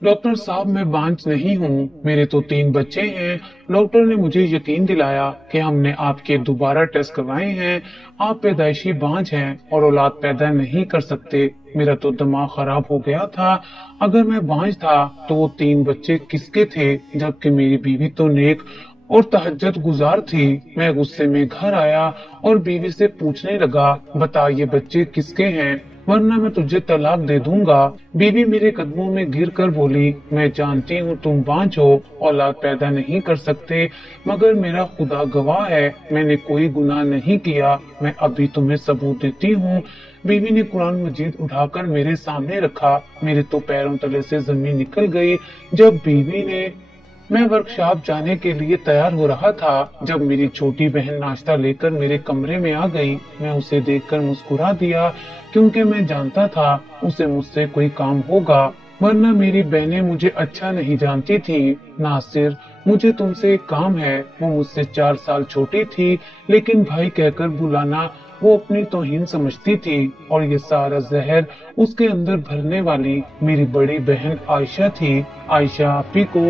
Doctor साहब, मैं बांझ नहीं हूँ, मेरे तो 3 बच्चे हैं। डॉक्टर ने मुझे यकीन दिलाया कि हमने आपके दोबारा टेस्ट करवाए हैं। आप पैदाइशी बांझ हैं और औलाद पैदा नहीं कर सकते। मेरा तो दिमाग खराब हो गया था। अगर मैं बांझ था तो वो 3 बच्चे किसके थे, जबकि मेरी बीवी तो नेक और तहज्जुद गुजार थी। मैं गुस्से में घर आया और बीवी से पूछने लगा, बता ये बच्चे किसके हैं, वरना मैं तुझे तलाक दे दूंगा। बीवी मेरे कदमों में गिर कर बोली, मैं जानती हूँ तुम बांझ हो, औलाद पैदा नहीं कर सकते, मगर मेरा खुदा गवाह है, मैंने कोई गुनाह नहीं किया। मैं अभी तुम्हें सबूत देती हूँ। बीवी ने कुरान मजीद उठाकर मेरे सामने रखा। मेरे तो पैरों तले से जमीन निकल गई। जब बीवी ने मैं वर्कशॉप जाने के लिए तैयार हो रहा था, जब मेरी छोटी बहन नाश्ता लेकर मेरे कमरे में आ गई। मैं उसे देखकर मुस्कुरा दिया, क्योंकि मैं जानता था उसे मुझसे कोई काम होगा, वरना मेरी बहनें मुझे अच्छा नहीं जानती थी। नासिर, मुझे तुमसे एक काम है। वो मुझसे 4 साल छोटी थी, लेकिन भाई कहकर बुलाना वो अपनी तौहीन समझती थी, और ये सारा जहर उसके अंदर भरने वाली मेरी बड़ी बहन आयशा थी। आयशा आपी को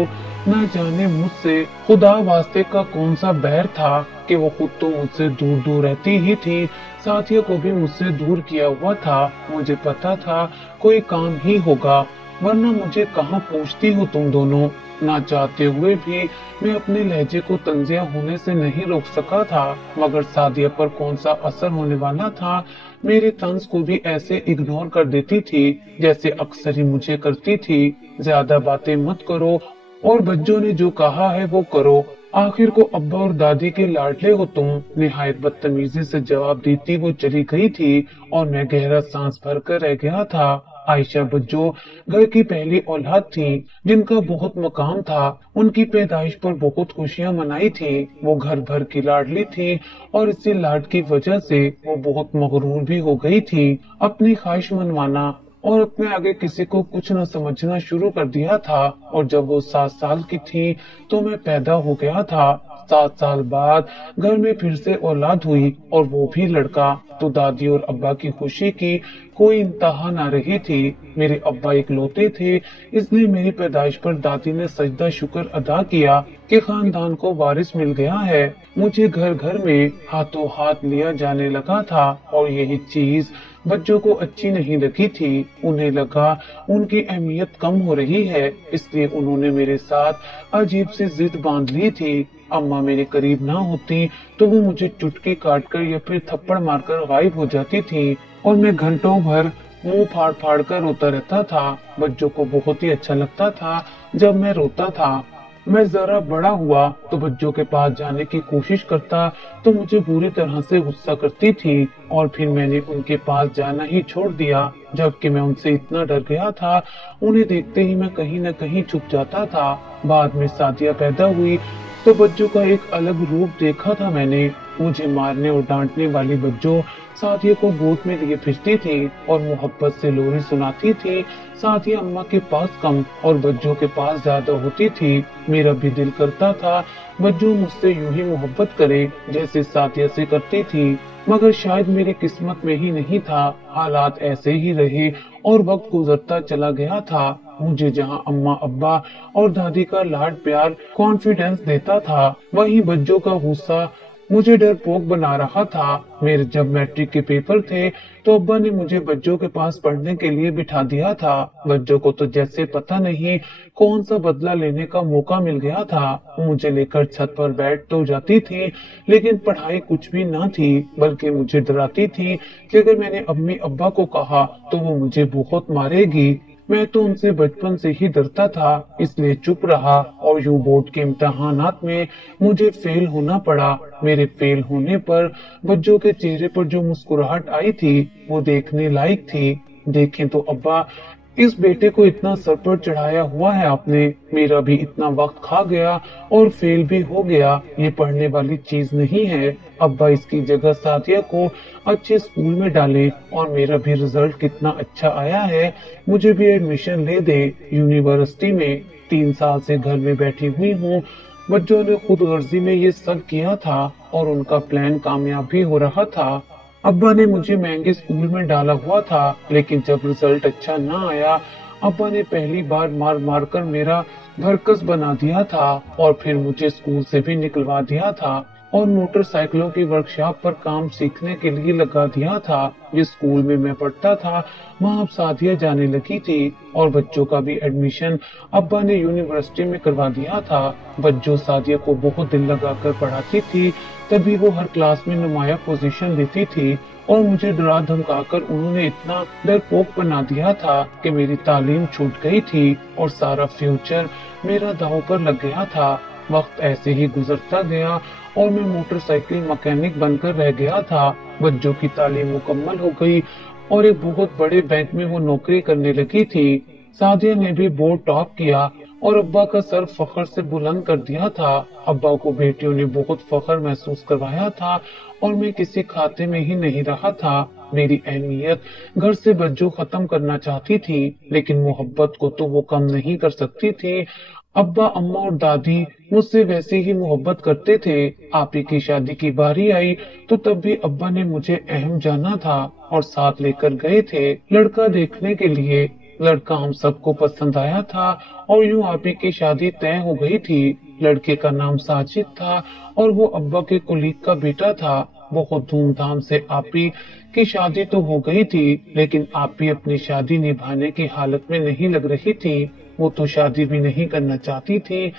न जाने मुझसे खुदा वास्ते का कौन सा बैर था कि वो खुद तो मुझसे दूर दूर रहती ही थी, साथियों को भी मुझसे दूर किया हुआ था। मुझे पता था कोई काम ही होगा, वरना मुझे कहाँ पूछती हो तुम दोनों। ना चाहते हुए भी मैं अपने लहजे को तंजिया होने से नहीं रोक सका था, मगर सादिया पर कौन सा असर होने वाला था। मेरे तंज को भी ऐसे इग्नोर कर देती थी जैसे अक्सर ही मुझे करती थी। ज्यादा बातें मत करो और बच्चों ने जो कहा है वो करो। आखिर को अब्बा और दादी के लाडले हो तुम, निहायत बदतमीजी से जवाब देती वो चली गई थी, और मैं गहरा सांस भरकर रह गया था। आयशा बच्चों घर की पहली औलाद थी, जिनका बहुत मकाम था। उनकी पैदाइश पर बहुत खुशियां मनाई थी। वो घर भर की लाडली थी, और इसी लाड की वजह से वो बहुत मगरूर भी हो गई थी। अपनी ख्वाहिश मनवाना और अपने आगे किसी को कुछ न समझना शुरू कर दिया था। और जब वो 7 साल की थी तो मैं पैदा हो गया था। 7 साल बाद घर में फिर से औलाद हुई, और वो भी लड़का। तो दादी और अब्बा की खुशी की कोई इंतहा न रही थी। मेरे अब्बा इकलौते थे, इसलिए मेरी पैदाइश पर दादी ने सजदा शुक्र अदा किया कि खानदान को वारिस मिल गया है। मुझे घर घर में हाथों हाथ लिया जाने लगा था, और यही चीज बच्चों को अच्छी नहीं लगी थी। उन्हें लगा उनकी अहमियत कम हो रही है, इसलिए उन्होंने मेरे साथ अजीब सी जिद बांध ली थी। अम्मा मेरे करीब ना होती तो वो मुझे चुटकी काट कर या फिर थप्पड़ मारकर गायब हो जाती थी, और मैं घंटों भर मुंह फाड़ फाड़ कर रोता रहता था। बच्चों को बहुत ही अच्छा लगता था जब मैं रोता था। मैं जरा बड़ा हुआ तो बच्चों के पास जाने की कोशिश करता तो मुझे बुरी तरह से गुस्सा करती थी, और फिर मैंने उनके पास जाना ही छोड़ दिया, जबकि मैं उनसे इतना डर गया था। उन्हें देखते ही मैं कहीं न कहीं छुप जाता था। बाद में सादिया पैदा हुई तो बच्चों का एक अलग रूप देखा था मैंने। मुझे मारने और डांटने वाली बच्चों सादिया को गोद में लिए फिरती थी और मोहब्बत से लोरी सुनाती थी। सादिया अम्मा के पास कम और बच्चों के पास ज्यादा होती थी। मेरा भी दिल करता था बच्चों मुझसे यूं ही मोहब्बत करे जैसे सादिया से करती थी, मगर शायद मेरी किस्मत में ही नहीं था। हालात ऐसे ही रहे और वक्त गुजरता चला गया था। मुझे जहां अम्मा अब्बा और दादी का लाड प्यार कॉन्फिडेंस देता था, वहीं बच्चों का गुस्सा मुझे डरपोक बना रहा था। मेरे जब मैट्रिक के पेपर थे तो अब्बा ने मुझे बच्चों के पास पढ़ने के लिए बिठा दिया था। बच्चों को तो जैसे पता नहीं कौन सा बदला लेने का मौका मिल गया था। मुझे लेकर छत पर बैठ तो जाती थी, लेकिन पढ़ाई कुछ भी ना थी, बल्कि मुझे डराती थी कि अगर मैंने अम्मी अब्बा को कहा तो वो मुझे बहुत मारेगी। मैं तो उनसे बचपन से ही डरता था, इसलिए चुप रहा, और यूं बोर्ड के इम्तहानात में मुझे फेल होना पड़ा। मेरे फेल होने पर बच्चों के चेहरे पर जो मुस्कुराहट आई थी वो देखने लायक थी। देखें तो अब्बा, इस बेटे को इतना सर पर चढ़ाया हुआ है आपने, मेरा भी इतना वक्त खा गया और फेल भी हो गया, ये पढ़ने वाली चीज नहीं है। अब्बा, इसकी जगह साथिया को अच्छे स्कूल में डालें, और मेरा भी रिजल्ट कितना अच्छा आया है, मुझे भी एडमिशन ले दे यूनिवर्सिटी में। 3 साल से घर में बैठी हुई हूँ। बच्चों ने खुद गर्जी में ये सब किया था, और उनका प्लान कामयाब भी हो रहा था। अब्बा ने मुझे महंगे स्कूल में डाला हुआ था, लेकिन जब रिजल्ट अच्छा ना आया, अब्बा ने पहली बार मार मार कर मेरा भरकस बना दिया था और फिर मुझे स्कूल से भी निकलवा दिया था और मोटरसाइकिलों की वर्कशॉप पर काम सीखने के लिए लगा दिया था। जिस स्कूल में मैं पढ़ता था वहाँ अब शादियां जाने लगी थी और बच्चों का भी एडमिशन अब्बा ने यूनिवर्सिटी में करवा दिया था। बच्चों सादिया को बहुत दिल लगाकर पढ़ाती थी, तभी वो हर क्लास में नुमाया पोजीशन लेती थी और मुझे डरा धमकाकर उन्होंने इतना डरपोक बना दिया था कि मेरी तालीम छूट गई थी और सारा फ्यूचर मेरा दांव पर लग गया था। वक्त ऐसे ही गुजरता गया और मैं मोटरसाइकिल मैकेनिक बनकर रह गया था। बच्चों की तालीम मुकम्मल हो गई और एक बहुत बड़े बैंक में वो नौकरी करने लगी थी। सादिया ने भी बोर्ड टॉप किया और अब्बा का सर फख्र से बुलंद कर दिया था। अब्बा को बेटियों ने बहुत फख्र महसूस करवाया था और मैं किसी खाते में ही नहीं रहा था। मेरी अहमियत घर से बच्चों खत्म करना चाहती थी, लेकिन मोहब्बत को तो वो कम नहीं कर सकती थी। अब्बा, अम्मा और दादी मुझसे वैसे ही मोहब्बत करते थे। आप ही की शादी की बारी आई तो तब भी अब्बा ने मुझे अहम जाना था और साथ लेकर गए थे लड़का देखने के लिए। लड़का हम सबको पसंद आया था और यूं आप ही की शादी तय हो गई थी। लड़के का नाम साजिद था और वो अब्बा के कुलीग का बेटा था। बहुत धूमधाम से आपी की शादी तो हो गई थी, लेकिन आपी अपनी शादी निभाने की हालत में नहीं लग रही थी। वो तो शादी भी नहीं करना चाहती थी,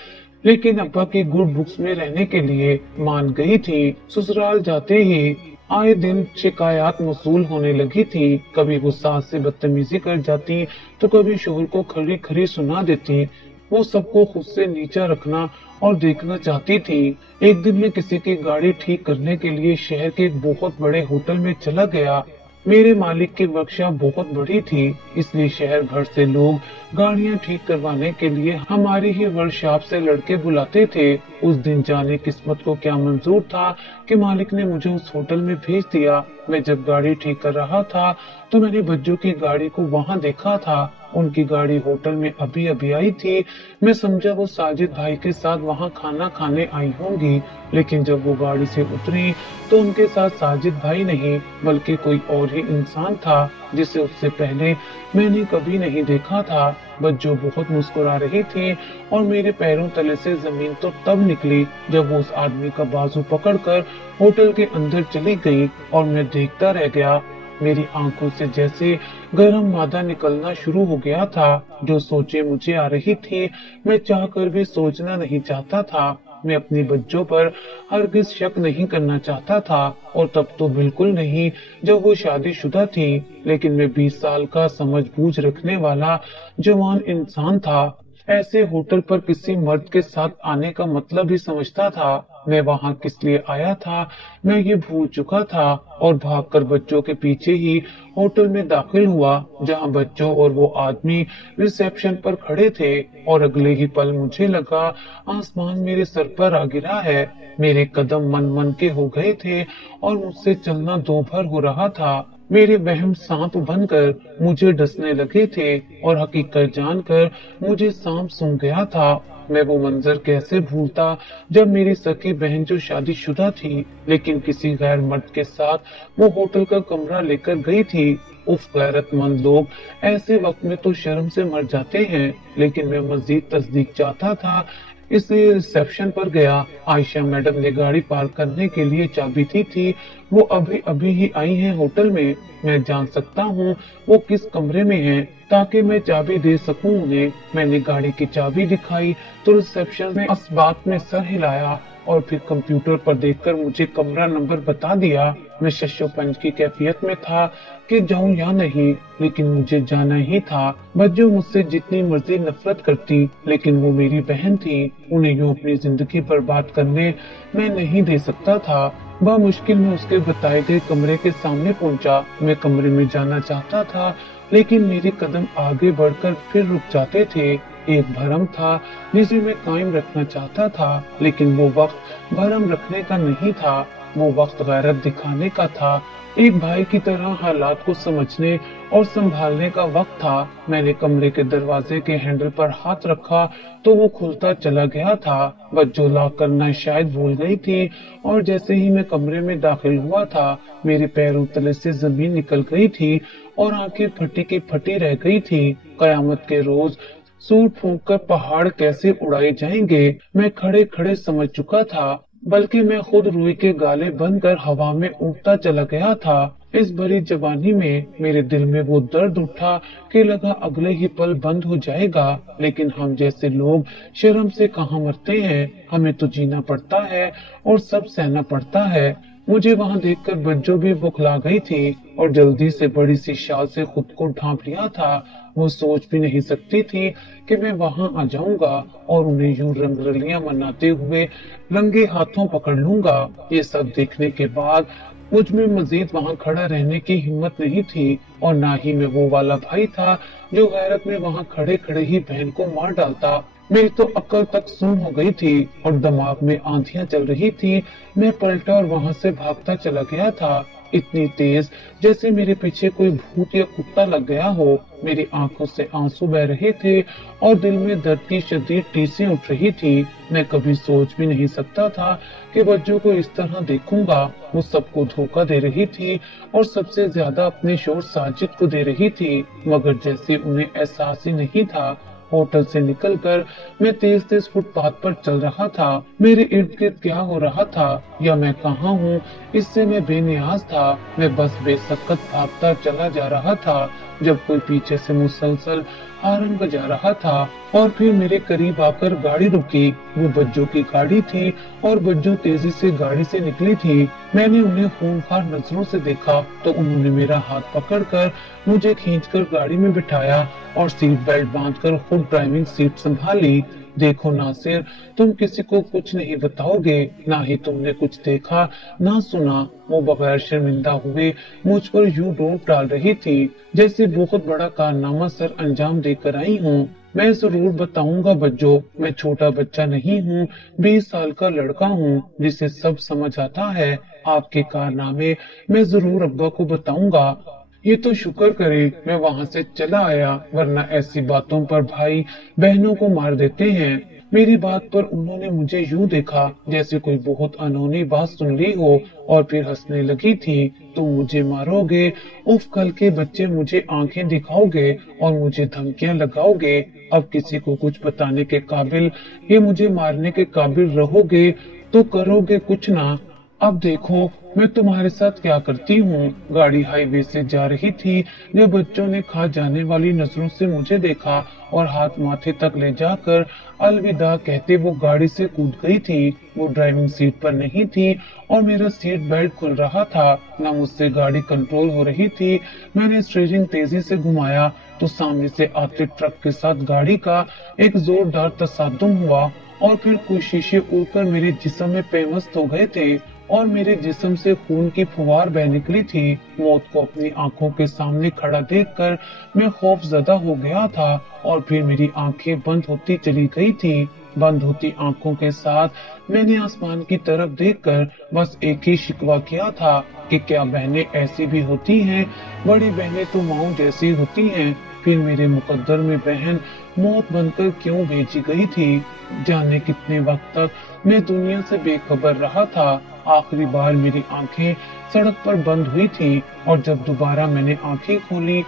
लेकिन अब्बा की गुड बुक्स में रहने के लिए मान गई थी। ससुराल जाते ही आए दिन शिकायत मौसूल होने लगी थी। कभी वो सास से बदतमीजी कर जाती तो कभी शोहर को खरी खरी सुना देती। वो सबको खुद से नीचा रखना और देखना चाहती थी। एक दिन मैं किसी की गाड़ी ठीक करने के लिए शहर के एक बहुत बड़े होटल में चला गया। मेरे मालिक की वर्कशॉप बहुत बड़ी थी, इसलिए शहर भर से लोग गाड़ियां ठीक करवाने के लिए हमारी ही वर्कशॉप से लड़के बुलाते थे। उस दिन जाने किस्मत को क्या मंजूर था कि मालिक ने मुझे उस होटल में भेज दिया। मैं जब गाड़ी ठीक कर रहा था तो मैंने बच्चों की गाड़ी को वहां देखा था। उनकी गाड़ी होटल में अभी अभी आई थी। मैं समझा वो साजिद भाई के साथ वहां खाना खाने आई होंगी, लेकिन जब वो गाड़ी से उतरी तो उनके साथ साजिद भाई नहीं बल्कि कोई और ही इंसान था जिसे उससे पहले मैंने कभी नहीं देखा था। बच्चों बहुत मुस्कुरा रही थी और मेरे पैरों तले से जमीन तो तब निकली जब वो उस आदमी का बाजू पकड़कर होटल के अंदर चली गई और मैं देखता रह गया। मेरी आंखों से जैसे गर्म मादा निकलना शुरू हो गया था। जो सोचे मुझे आ रही थी मैं चाहकर भी सोचना नहीं चाहता था। मैं अपनी बच्चों पर हरगिज शक नहीं करना चाहता था और तब तो बिल्कुल नहीं जब वो शादीशुदा थी, लेकिन मैं 20 साल का समझ बूझ रखने वाला जवान इंसान था। ऐसे होटल पर किसी मर्द के साथ आने का मतलब ही समझता था। मैं वहां किस लिए आया था मैं ये भूल चुका था और भागकर बच्चों के पीछे ही होटल में दाखिल हुआ, जहां बच्चों और वो आदमी रिसेप्शन पर खड़े थे। और अगले ही पल मुझे लगा आसमान मेरे सर पर आ गिरा है। मेरे कदम मन मन के हो गए थे और मुझसे चलना दोभर हो रहा था। मेरे वहम सांप बनकर मुझे डसने लगे थे और हकीकत जानकर मुझे सांप सूंघ गया था। मैं वो मंजर कैसे भूलता जब मेरी सखी बहन जो शादीशुदा थी लेकिन किसी गैर मर्द के साथ वो होटल का कमरा लेकर गई थी। उफ, गैरतमंद लोग ऐसे वक्त में तो शर्म से मर जाते हैं, लेकिन मैं मजीद तस्दीक चाहता था, इसलिए रिसेप्शन पर गया। आयशा मैडम ने गाड़ी पार्क करने के लिए चाबी दी थी। वो अभी अभी ही आई हैं होटल में। मैं जान सकता हूँ वो किस कमरे में हैं ताकि मैं चाबी दे सकूं उन्हें। मैंने गाड़ी की चाबी दिखाई तो रिसेप्शन में असबाब में सर हिलाया और फिर कंप्यूटर पर देखकर मुझे कमरा नंबर बता दिया। मैं शशोपंज की कैफियत में था कि जाऊं या नहीं, लेकिन मुझे जाना ही था। बच्चों मुझसे जितनी मर्जी नफरत करती, लेकिन वो मेरी बहन थी। उन्हें यूं अपनी जिंदगी बर्बाद करने मैं नहीं दे सकता था। मुश्किल में उसके बताए गए कमरे के सामने पहुंचा। मैं कमरे में जाना चाहता था, लेकिन मेरे कदम आगे बढ़कर फिर रुक जाते थे। एक भरम था जिसे मैं कायम रखना चाहता था, लेकिन वो वक्त भरम रखने का नहीं था, वो वक्त गैरत दिखाने का था। एक भाई की तरह हालात को समझने और संभालने का वक्त था। मैंने कमरे के दरवाजे के हैंडल पर हाथ रखा तो वो खुलता चला गया था। बच्चों लॉक करना शायद भूल गई थी और जैसे ही मैं कमरे में दाखिल हुआ था मेरे पैरों तले से जमीन निकल गई थी और आंखें फटी की फटी रह गई थी। कयामत के रोज सूट फूंक कर पहाड़ कैसे उड़ाए जाएंगे, मैं खड़े खड़े समझ चुका था। बल्कि मैं खुद रुई के गाले बनकर हवा में उड़ता चला गया था। इस भरी जवानी में मेरे दिल में वो दर्द उठा कि लगा अगले ही पल बंद हो जाएगा। लेकिन हम जैसे लोग शर्म से कहाँ मरते हैं, हमें तो जीना पड़ता है और सब सहना पड़ता है। मुझे वहां देखकर बज्जो भी बुखला गई थी और जल्दी से बड़ी सी शाल से खुद को ढांप लिया था। वो सोच भी नहीं सकती थी कि मैं वहां आ जाऊंगा और उन्हें यूं रंगरलियां मनाते हुए रंगे हाथों पकड़ लूंगा। ये सब देखने के बाद मुझ में मजीद वहां खड़ा रहने की हिम्मत नहीं थी और ना ही मैं वो वाला भाई था जो गैरत में वहां खड़े खड़े ही बहन को मार डालता। मेरी तो अक्ल तक सुन हो गई थी और दिमाग में आंधियां चल रही थी। मैं पलटा और वहां से भागता चला गया था, इतनी तेज जैसे मेरे पीछे कोई भूत या कुत्ता लग गया हो। मेरी आंखों से आंसू बह रहे थे और दिल में दर्द की शदीद टीसें उठ रही थी। मैं कभी सोच भी नहीं सकता था कि बच्चों को इस तरह देखूंगा। वो सबको धोखा दे रही थी और सबसे ज्यादा अपने शोर साजिद को दे रही थी, मगर जैसे उन्हें एहसास ही नहीं था। होटल से निकलकर मैं तेज तेज फुटपाथ पर चल रहा था। मेरे इर्द गिर्द क्या हो रहा था या मैं कहाँ हूँ, इससे मैं बेनियाज था। मैं बस बेसकत भागता चला जा रहा था जब कोई पीछे से मुसलसल हॉर्न बजा रहा था और फिर मेरे करीब आकर गाड़ी रुकी। वो बज्जो की गाड़ी थी और बज्जो तेजी से गाड़ी से निकली थी। मैंने उन्हें खूंखार नजरों से देखा तो उन्होंने मेरा हाथ पकड़कर मुझे खींचकर गाड़ी में बिठाया और सीट बेल्ट बांधकर खुद ड्राइविंग सीट संभाली। देखो नासिर, तुम किसी को कुछ नहीं बताओगे, ना ही तुमने कुछ देखा ना सुना। वो बगैर शर्मिंदा हुए मुझ पर यूं डोप डाल रही थी जैसे बहुत बड़ा कारनामा सर अंजाम देकर आई हूँ। मैं जरूर बताऊंगा बज्जो, मैं छोटा बच्चा नहीं हूँ, 20 साल का लड़का हूँ जिसे सब समझ आता है। आपके कारनामे मैं जरूर अब्बा को बताऊंगा। ये तो शुक्र करे मैं वहां से चला आया, वरना ऐसी बातों पर भाई बहनों को मार देते हैं। मेरी बात पर उन्होंने मुझे यूं देखा जैसे कोई बहुत अनहोनी बात सुन ली हो और फिर हंसने लगी थी। तुम मुझे मारोगे, उफ कल के बच्चे मुझे आंखें दिखाओगे और मुझे धमकियां लगाओगे। अब किसी को कुछ बताने के काबिल, ये मुझे मारने के काबिल रहोगे तो करोगे कुछ ना। अब देखो मैं तुम्हारे साथ क्या करती हूँ। गाड़ी हाईवे से जा रही थी जब बच्चों ने खा जाने वाली नजरों से मुझे देखा और हाथ माथे तक ले जाकर अलविदा कहते वो गाड़ी से कूद गई थी। वो ड्राइविंग सीट पर नहीं थी और मेरा सीट बेल्ट खुल रहा था, न मुझसे गाड़ी कंट्रोल हो रही थी। मैंने स्टीयरिंग तेजी से घुमाया तो सामने से आते ट्रक के साथ गाड़ी का एक जोरदार तसादुम हुआ और फिर कुछ शीशे उड़कर मेरे जिस्म में पेवस्त हो गए थे और मेरे जिस्म से खून की फुहार बह निकली थी। मौत को अपनी आंखों के सामने खड़ा देखकर मैं खौफजदा हो गया था और फिर मेरी आंखें बंद होती चली गई थी। बंद होती आंखों के साथ मैंने आसमान की तरफ देखकर बस एक ही शिकवा किया था कि क्या बहनें ऐसी भी होती हैं, बड़ी बहनें तो माओ जैसी होती हैं। फिर मेरे मुकद्दर में बहन मौत बनकर क्यों भेजी गई थी। जाने कितने वक्त तक मैं दुनिया से बेखबर रहा था। आखिरी बार मेरी आंखें सड़क पर बंद हुई थी और जब दोबारा मैंने आंखें खोली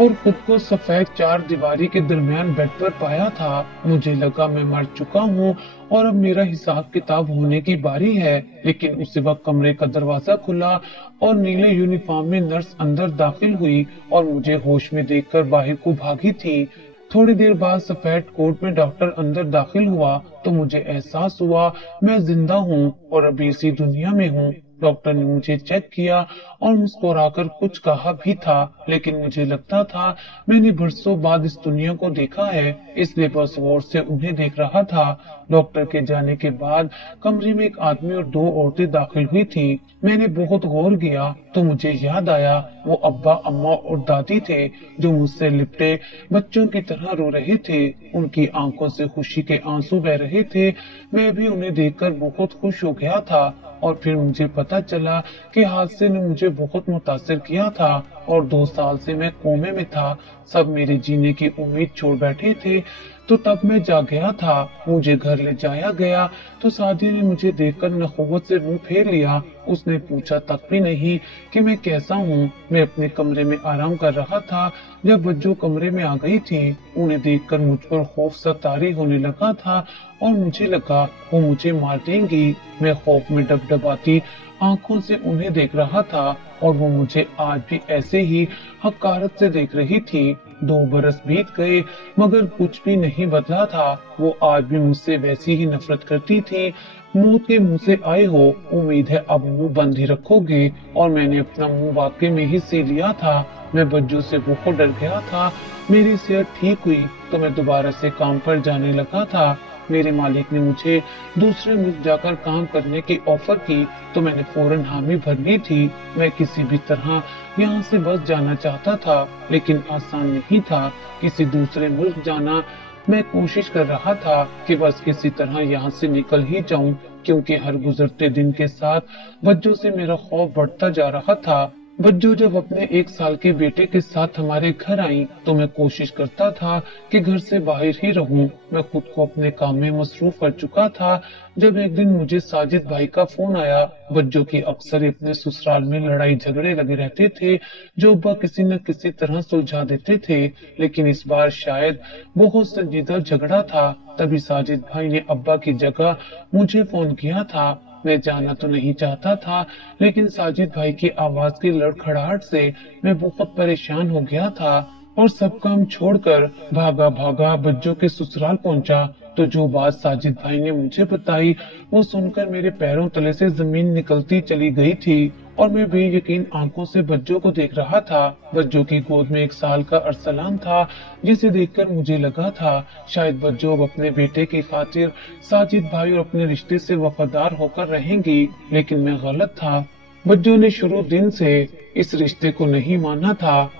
और खुद को सफेद चार दीवारी के दरमियान बेड पर पाया था, मुझे लगा मैं मर चुका हूँ और अब मेरा हिसाब किताब होने की बारी है। लेकिन उसी वक्त कमरे का दरवाजा खुला और नीले यूनिफॉर्म में नर्स अंदर दाखिल हुई और मुझे होश में देखकर बाहर को भागी थी। थोड़ी देर बाद सफेद कोट में डॉक्टर अंदर दाखिल हुआ तो मुझे एहसास हुआ मैं जिंदा हूँ और अभी इसी दुनिया में हूँ। डॉक्टर ने मुझे चेक किया और मुस्कुराकर कुछ कहा भी था, लेकिन मुझे लगता था मैंने बरसों बाद इस दुनिया को देखा है, इसलिए बस गौर से उन्हें देख रहा था। डॉक्टर के जाने के बाद कमरे में एक आदमी और 2 औरतें दाखिल हुई थी। मैंने बहुत गौर किया तो मुझे याद आया वो अब्बा, अम्मा और दादी थे जो मुझसे लिपटे बच्चों की तरह रो रहे थे। उनकी आंखों से खुशी के आंसू बह रहे थे। मैं भी उन्हें देखकर बहुत खुश हो गया था और फिर मुझे पता चला कि हादसे ने मुझे बहुत मुतासिर किया था। और 2 साल से मैं कोमे में था। सब मेरे जीने की उम्मीद छोड़ बैठे थे। तो तब मैं जाग गया था। मुझे घर ले जाया गया तो सादिया ने मुझे देखकर नखुवत से मुंह फेर लिया। उसने पूछा तक भी नहीं कि मैं कैसा हूँ। मैं अपने कमरे में आराम कर रहा था जब बज्जो कमरे में आ गई थी। उन्हें देखकर मुझ पर खौफ सा तारी होने लगा था और मुझे लगा वो मुझे मार देंगी। मैं खौफ में डबडबाती आंखों से उन्हें देख रहा था और वो मुझे आज भी ऐसे ही हकारत से देख रही थी। 2 बरस बीत गए मगर कुछ भी नहीं बदला था। वो आज भी मुझसे वैसी ही नफरत करती थी। मौत के मुंह से आए हो, उम्मीद है अब मुंह बंद ही रखोगे। और मैंने अपना मुंह वाकई में ही सी लिया था। मैं बज्जू से बहुत डर गया था। मेरी सेहत ठीक हुई तो मैं दोबारा से काम पर जाने लगा था। मेरे मालिक ने मुझे दूसरे मुल्क जाकर काम करने की ऑफर की तो मैंने फौरन हामी भर ली थी। मैं किसी भी तरह यहाँ से बस जाना चाहता था लेकिन आसान नहीं था किसी दूसरे मुल्क जाना। मैं कोशिश कर रहा था कि बस किसी तरह यहाँ से निकल ही जाऊं क्योंकि हर गुजरते दिन के साथ बच्चों से मेरा खौफ बढ़ता जा रहा था। बज्जो जब अपने 1 साल के बेटे के साथ हमारे घर आई तो मैं कोशिश करता था कि घर से बाहर ही रहूं। मैं खुद को अपने काम में मसरूफ कर चुका था जब एक दिन मुझे साजिद भाई का फोन आया। बज्जो की अक्सर अपने ससुराल में लड़ाई झगड़े लगे रहते थे जो अब्बा किसी न किसी तरह सुलझा देते थे, लेकिन इस बार शायद बहुत संजीदा झगड़ा था। तभी साजिद भाई ने अब्बा की जगह मुझे फोन किया था। मैं जाना तो नहीं चाहता था लेकिन साजिद भाई की आवाज की लड़खड़ाहट से मैं बहुत परेशान हो गया था और सब काम छोड़कर भागा भागा बज्जो के ससुराल पहुंचा। तो जो बात साजिद भाई ने मुझे बताई वो सुनकर मेरे पैरों तले से जमीन निकलती चली गई थी और मैं बेयकीन आंखों से बज्जो को देख रहा था। बज्जो की गोद में 1 साल का अरसलान था जिसे देखकर मुझे लगा था शायद बज्जो अब अपने बेटे की खातिर साजिद भाई और अपने रिश्ते से वफादार होकर रहेंगी, लेकिन मैं गलत था। बज्जो ने शुरू दिन से इस रिश्ते को नहीं माना था।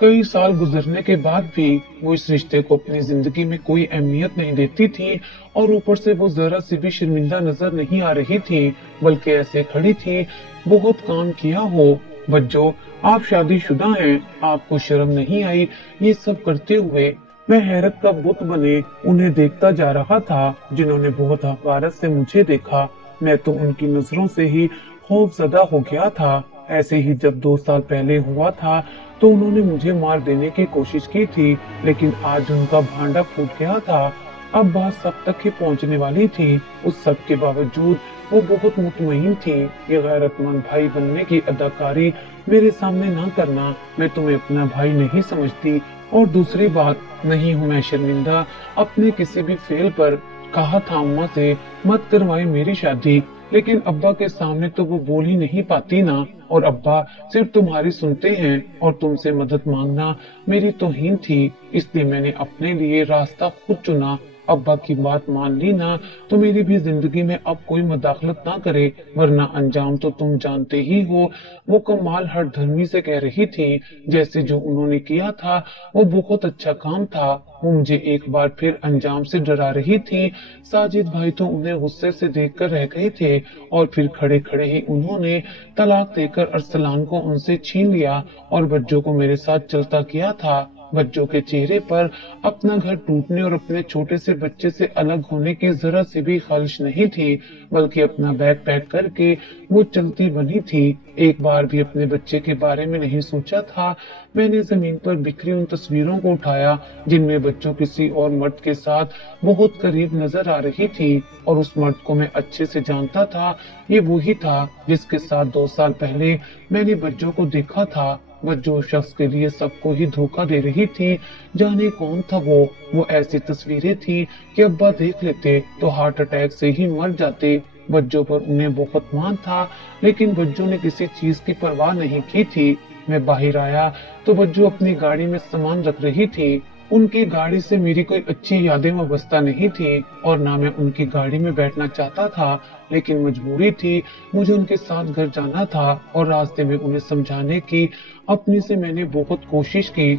कई साल गुजरने के बाद भी वो इस रिश्ते को अपनी जिंदगी में कोई अहमियत नहीं देती थी और ऊपर से वो जरा सी भी शर्मिंदा नजर नहीं आ रही थी बल्कि ऐसे खड़ी थी बहुत काम किया हो। बज्जो, आप शादीशुदा हैं, आपको शर्म नहीं आई ये सब करते हुए? मैं हैरत का बुत बने उन्हें देखता जा रहा था जिन्होंने बहुत हकारत से मुझे देखा। मैं तो उनकी नजरों से ही खौफजदा हो गया था। ऐसे ही जब 2 साल पहले हुआ था तो उन्होंने मुझे मार देने की कोशिश की थी लेकिन आज उनका भांडा फूट गया था। अब बात सब तक ही पहुंचने वाली थी। उस सब के बावजूद वो बहुत मुतमईन थी। ये गैरतमंद भाई बनने की अदाकारी मेरे सामने ना करना। मैं तुम्हें अपना भाई नहीं समझती और दूसरी बात, नहीं हूँ मैं शर्मिंदा अपने किसी भी फेल पर। कहा था अम्मा से मत करवाए मेरी शादी, लेकिन अब्बा के सामने तो वो बोल ही नहीं पाती ना। और अब्बा सिर्फ तुम्हारी सुनते हैं और तुमसे मदद मांगना मेरी तौहीन थी, इसलिए मैंने अपने लिए रास्ता खुद चुना। अब्बा की बात मान ली ना तो मेरी भी जिंदगी में अब कोई मदाखलत ना करे, वरना अंजाम तो तुम जानते ही हो। वो कमाल हर धर्मी से कह रही थी जैसे जो उन्होंने किया था वो बहुत अच्छा काम था। वो मुझे एक बार फिर अंजाम से डरा रही थी। साजिद भाई तो उन्हें गुस्से से देखकर रह गए थे और फिर खड़े खड़े ही उन्होंने तलाक देकर अरसलान को उनसे छीन लिया और बच्चों को मेरे साथ चलता किया था। बच्चों के चेहरे पर अपना घर टूटने और अपने छोटे से बच्चे से अलग होने की जरा सी भी ख्वाहिश नहीं थी, बल्कि अपना बैग पैक करके वो चलती बनी थी। एक बार भी अपने बच्चे के बारे में नहीं सोचा था। मैंने जमीन पर बिखरी उन तस्वीरों को उठाया जिनमें बच्चों किसी और मर्द के साथ बहुत करीब नजर आ रही थी और उस मर्द को मैं अच्छे से जानता था। ये वही था जिसके साथ 2 साल पहले मैंने बच्चों को देखा था। वह जो शख्स के लिए सबको ही धोखा दे रही थी, जाने कौन था वो ऐसी तस्वीरें थी कि अब्बा देख लेते तो हार्ट अटैक से ही मर जाते। बच्चों पर उन्हें बहुत मान था, लेकिन बच्चों ने किसी चीज की परवाह नहीं की थी। मैं बाहर आया तो बच्चों अपनी गाड़ी में सामान रख रही थी। उनकी गाड़ी से मेरी कोई अच्छी यादें वाबस्ता नहीं थी और ना मैं उनकी गाड़ी में बैठना चाहता था, लेकिन मजबूरी थी। मुझे उनके साथ घर जाना था और रास्ते में उन्हें समझाने की अपनी से मैंने बहुत कोशिश की।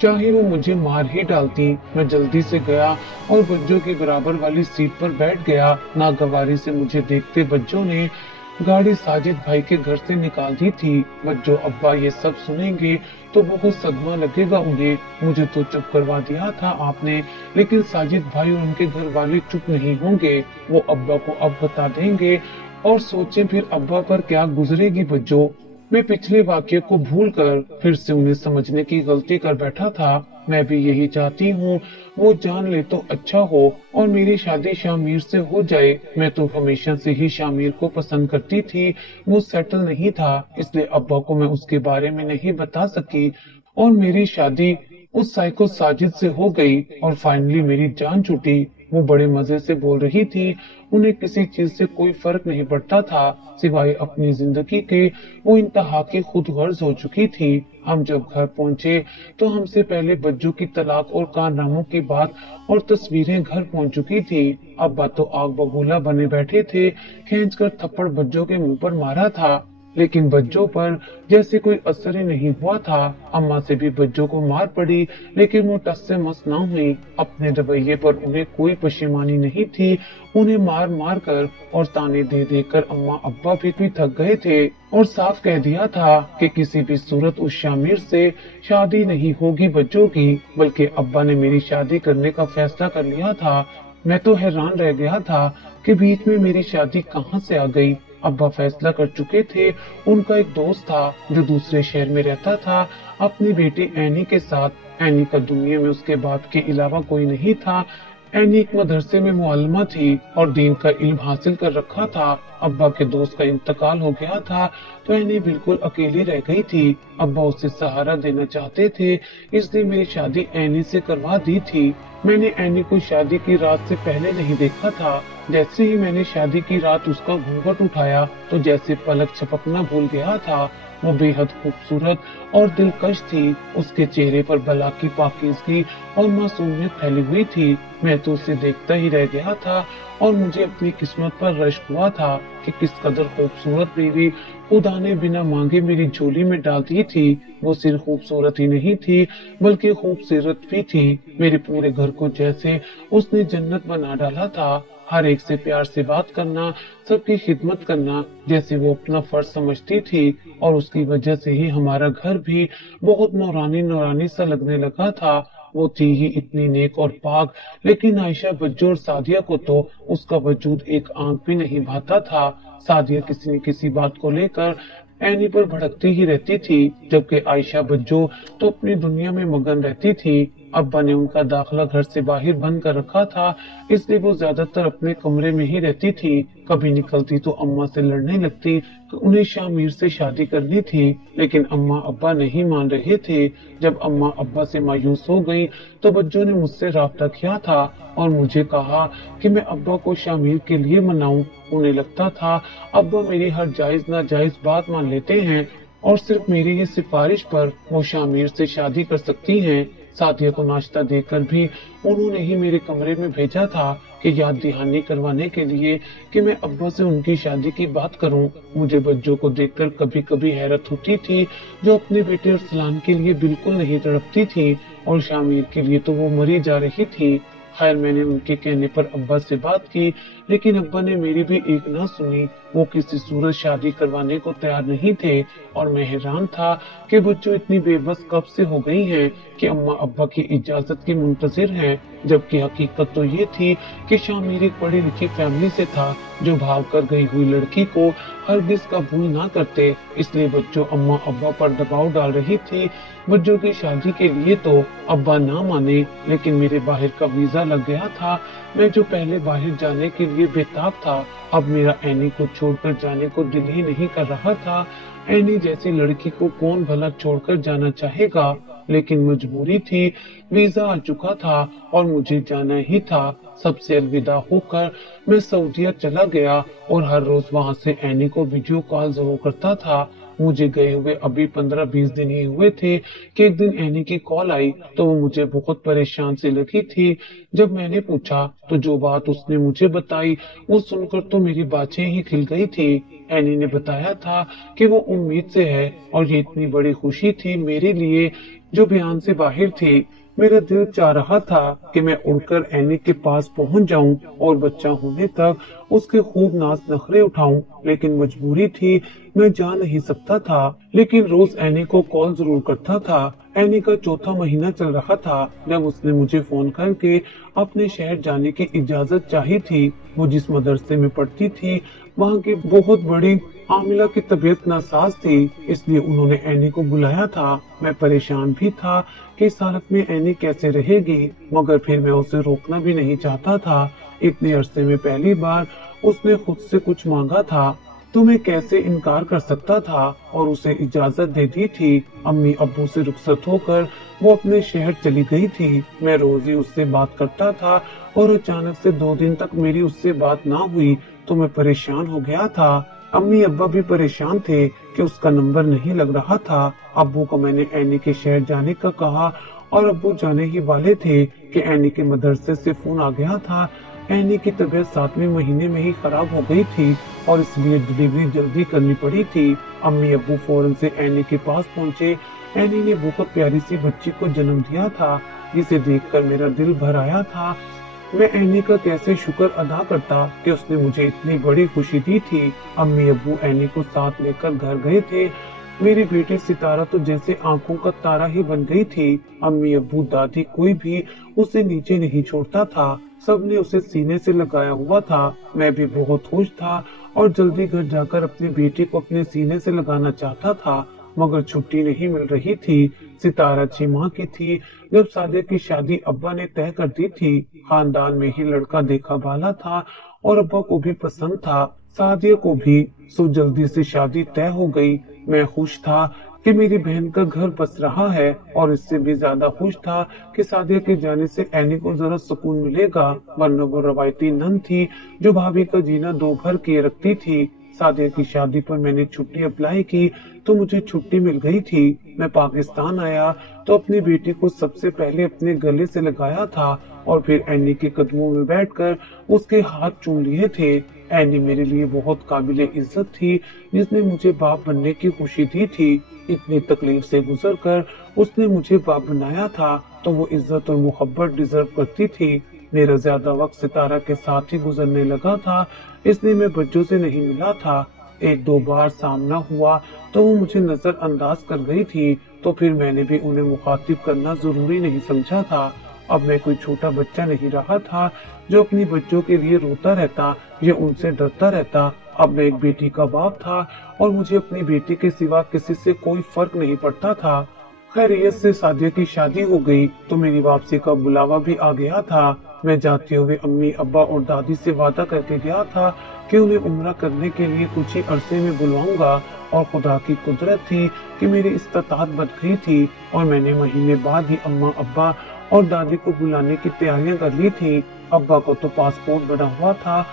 चाहे वो मुझे मार ही डालती, मैं जल्दी से गया और बच्चों के बराबर वाली सीट पर बैठ गया। नागवारी से मुझे देखते बच्चों ने गाड़ी साजिद भाई के घर से निकाल दी थी। बच्चों अब्बा ये सब सुनेंगे तो बहुत सदमा लगेगा उन्हें। मुझे तो चुप करवा दिया था आपने, लेकिन साजिद भाई और उनके घर वाले चुप नहीं होंगे। वो अब्बा को अब बता देंगे और सोचे फिर अब्बा पर क्या गुजरेगी बच्चों। मैं पिछले वाक्य को भूलकर फिर से उन्हें समझने की गलती कर बैठा था। मैं भी यही चाहती हूँ वो जान ले तो अच्छा हो और मेरी शादी शामिर से हो जाए। मैं तो हमेशा से ही शामिर को पसंद करती थी। वो सेटल नहीं था, इसलिए अब्बा को मैं उसके बारे में नहीं बता सकी और मेरी शादी उस साइको साजिद से हो गई और फाइनली मेरी जान छूटी। वो बड़े मजे से बोल रही थी। उन्हें किसी चीज से कोई फर्क नहीं पड़ता था सिवाय अपनी जिंदगी के। वो इंतहा की खुद गर्ज हो चुकी थी। हम जब घर पहुंचे तो हमसे पहले बच्चों की तलाक और कारनामों की बात और तस्वीरें घर पहुंच चुकी थी। अब्बा तो आग बबूला बने बैठे थे। खींचकर थप्पड़ बच्चों के मुंह पर मारा था, लेकिन बच्चों पर जैसे कोई असर ही नहीं हुआ था। अम्मा से भी बच्चों को मार पड़ी, लेकिन वो टस से मस न हुई। अपने रवैये पर उन्हें कोई पशेमानी नहीं थी। उन्हें मार मार कर और ताने दे देकर अम्मा अब्बा भी थक गए थे और साफ कह दिया था कि किसी भी सूरत उस शामिर से शादी नहीं होगी बच्चों की। बल्कि अब्बा ने मेरी शादी करने का फैसला कर लिया था। मैं तो हैरान रह गया था कि बीच में मेरी शादी कहाँ से आ गई। अब्बा फैसला कर चुके थे। उनका एक दोस्त था जो दूसरे शहर में रहता था अपनी बेटी एनी के साथ। एनी का दुनिया में उसके बाप के अलावा कोई नहीं था। एनी एक मदरसे में मुअल्लिमा थी और दीन का इल्म हासिल कर रखा था। अब्बा के दोस्त का इंतकाल हो गया था तो एनी बिल्कुल अकेली रह गई थी। अब्बा उसे सहारा देना चाहते थे, इसलिए मेरी शादी एनी से करवा दी थी। मैंने एनी को शादी की रात से पहले नहीं देखा था। जैसे ही मैंने शादी की रात उसका घूंघट उठाया तो जैसे पलक झपकना भूल गया था। वो बेहद खूबसूरत और दिलकश थी। उसके चेहरे पर बला की पाकीज़गी और मासूमियत फैली हुई थी। मैं तो उसे देखता ही रह गया था और मुझे अपनी किस्मत पर रश्क हुआ था कि किस कदर खूबसूरत बीवी खुदा ने बिना मांगे मेरी झोली में डाल दी थी। वो सिर्फ खूबसूरत ही नहीं थी बल्कि खूबसूरत भी थी। मेरे पूरे घर को जैसे उसने जन्नत बना डाला था। हर एक से प्यार से बात करना, सबकी खिदमत करना जैसे वो अपना फर्ज समझती थी और उसकी वजह से ही हमारा घर भी बहुत नौरानी नौरानी सा लगने लगा था। वो थी ही इतनी नेक और पाक, लेकिन आयशा बच्चों और सादिया को तो उसका वजूद एक आंख भी नहीं भाता था। सादिया किसी न किसी बात को लेकर एनी पर भड़कती ही रहती थी, जबकि आयशा बच्चों तो अपनी दुनिया में मगन रहती थी। अब्बा ने उनका दाखिला घर से बाहर बंद कर रखा था, इसलिए वो ज्यादातर अपने कमरे में ही रहती थी। कभी निकलती तो अम्मा से लड़ने लगती कि उन्हें शामिर से शादी करनी थी, लेकिन अम्मा अब्बा नहीं मान रहे थे। जब अम्मा अब्बा से मायूस हो गई तो बच्चों ने मुझसे राब्ता किया था और मुझे कहा कि मैं अब्बा को शामिर के लिए मनाऊं। उन्हें लगता था अब्बा मेरी हर जायज नाजायज बात मान लेते हैं और सिर्फ मेरी ही सिफारिश पर वो शामिर से शादी कर सकती हैं। साथिया को नाश्ता देकर भी उन्होंने ही मेरे कमरे में भेजा था कि याद दहानी करवाने के लिए कि मैं अब्बा से उनकी शादी की बात करूं। मुझे बच्चों को देखकर कभी कभी हैरत होती थी, जो अपने बेटे अरसलान के लिए बिल्कुल नहीं तड़पती थी और शामिर के लिए तो वो मरी जा रही थी। खैर मैंने उनके कहने पर अब्बा से बात की, लेकिन अब्बा ने मेरी भी एक ना सुनी। वो किसी सूरत शादी करवाने को तैयार नहीं थे और मैं हैरान था कि बच्चों इतनी बेबस कब से हो गई हैं कि अम्मा अब्बा की इजाजत की मुंतजिर हैं, जबकि हकीकत तो ये थी कि शामिर एक पढ़ी लिखी फैमिली से था जो भाग कर गई हुई लड़की को हरगिज कबूल ना करते। इसलिए बच्चों अम्मा अब्बा पर दबाव डाल रही थी। बच्चों की शादी के लिए तो अब्बा ना माने, लेकिन मेरे बाहर का वीजा लग गया था। मैं जो पहले बाहर जाने के लिए बेताब था, अब मेरा एनी को छोड़कर जाने को दिल ही नहीं कर रहा था। एनी जैसी लड़की को कौन भला छोड़कर जाना चाहेगा, लेकिन मजबूरी थी। वीजा आ चुका था और मुझे जाना ही था। सबसे अलविदा होकर मैं सऊदीया चला गया और हर रोज वहां से एनी को वीडियो कॉल जरूर करता था। मुझे गए हुए अभी 15-20 दिन ही हुए थे कि एक दिन एनी की कॉल आई तो वो मुझे बहुत परेशान सी लगी थी। जब मैंने पूछा तो जो बात उसने मुझे बताई वो सुनकर तो मेरी बातें ही खिल गई थी। एनी ने बताया था कि वो उम्मीद से है और ये इतनी बड़ी खुशी थी मेरे लिए जो बयान से बाहर थी। मेरा दिल चाह रहा था कि मैं उड़कर एनी के पास पहुंच जाऊं और बच्चा होने तक उसके खूब नाज नखरे उठाऊं, लेकिन मजबूरी थी, मैं जा नहीं सकता था। लेकिन रोज एनी को कॉल जरूर करता था। एनी का चौथा महीना चल रहा था जब उसने मुझे फोन करके अपने शहर जाने की इजाजत चाही थी। वो जिस मदरसे में पढ़ती थी वहाँ की बहुत बड़ी आमिला की तबीयत नासाज थी, इसलिए उन्होंने एनी को बुलाया था। मैं परेशान भी था कि इस हालत में एनी कैसे रहेगी, मगर फिर मैं उसे रोकना भी नहीं चाहता था। इतने अरसे में पहली बार उसने खुद से कुछ मांगा था, तो मैं कैसे इनकार कर सकता था और उसे इजाजत दे दी थी। अम्मी अब्बू से रुखसत होकर वो अपने शहर चली गई थी। मैं रोज ही उससे बात करता था और अचानक से 2 दिन तक मेरी उससे बात ना हुई तो मैं परेशान हो गया था। अम्मी अब्बा भी परेशान थे कि उसका नंबर नहीं लग रहा था। अब्बू को मैंने एनी के शहर जाने का कहा और अब्बू जाने ही वाले थे कि एनी के मदरसे से फोन आ गया था। एनी की तबीयत 7वें महीने में ही खराब हो गई थी और इसलिए डिलीवरी जल्दी करनी पड़ी थी। अम्मी अब्बू फौरन से एनी के पास पहुंचे। एनी ने बहुत प्यारी सी बच्ची को जन्म दिया था, जिसे देखकर मेरा दिल भर आया था। मैं एनी का कैसे शुक्र अदा करता कि उसने मुझे इतनी बड़ी खुशी दी थी। अम्मी अब्बू एनी को साथ लेकर घर गए थे। मेरी बेटी सितारा तो जैसे आंखों का तारा ही बन गई थी। अम्मी अब्बू दादी कोई भी उसे नीचे नहीं छोड़ता था, सबने उसे सीने से लगाया हुआ था। मैं भी बहुत खुश था और जल्दी घर जाकर अपनी बेटी को अपने सीने से लगाना चाहता था, मगर छुट्टी नहीं मिल रही थी। सितारा 6 माह की थी जब सादिया की शादी अब्बा ने तय कर दी थी। खानदान में ही लड़का देखा भाला था और अब्बा को भी पसंद था, सादिया को भी। सो जल्दी से शादी तय हो गई। मैं खुश था कि मेरी बहन का घर बस रहा है और इससे भी ज्यादा खुश था कि सादिया के जाने से एनी को जरा सुकून मिलेगा, वरना वो रवायती नन थी जो भाभी का जीना दो भर किए रखती थी। सादिया की शादी पर मैंने छुट्टी अप्लाई की तो मुझे छुट्टी मिल गई थी। मैं पाकिस्तान आया तो अपनी बेटी को सबसे पहले अपने गले से लगाया था और फिर एनी के कदमों में बैठकर उसके हाथ चूम लिए थे। एनी मेरे लिए बहुत काबिले इज्जत थी, जिसने मुझे बाप बनने की खुशी दी थी। इतनी तकलीफ से गुजरकर उसने मुझे बाप बनाया था, तो वो इज्जत और मोहब्बत डिजर्व करती थी। मेरा ज्यादा वक्त सितारा के साथ ही गुजरने लगा था, इसलिए मैं बच्चों से नहीं मिला था। 1-2 बार सामना हुआ तो वो मुझे नजर अंदाज कर गई थी, तो फिर मैंने भी उन्हें मुखातिब करना जरूरी नहीं समझा था। अब मैं कोई छोटा बच्चा नहीं रहा था जो अपनी बच्चों के लिए रोता रहता या उनसे डरता रहता। अब मैं एक बेटी का बाप था और मुझे अपनी बेटी के सिवा किसी से कोई फर्क नहीं पड़ता था। खैरियत से सादिया की शादी हो गई तो मेरी वापसी का बुलावा भी आ गया था। मैं जाते हुए अम्मी अब्बा और दादी से वादा करके गया था कि उन्हें उम्रा करने के लिए कुछ ही अरसे में बुलवाऊंगा, और खुदा की कुदरत थी कि मेरी इस्तात बन गई थी और मैंने महीने बाद ही अम्मा अब्बा और दादी को बुलाने की तैयारियां कर ली थी। अब्बा को तो पासपोर्ट बना हुआ था,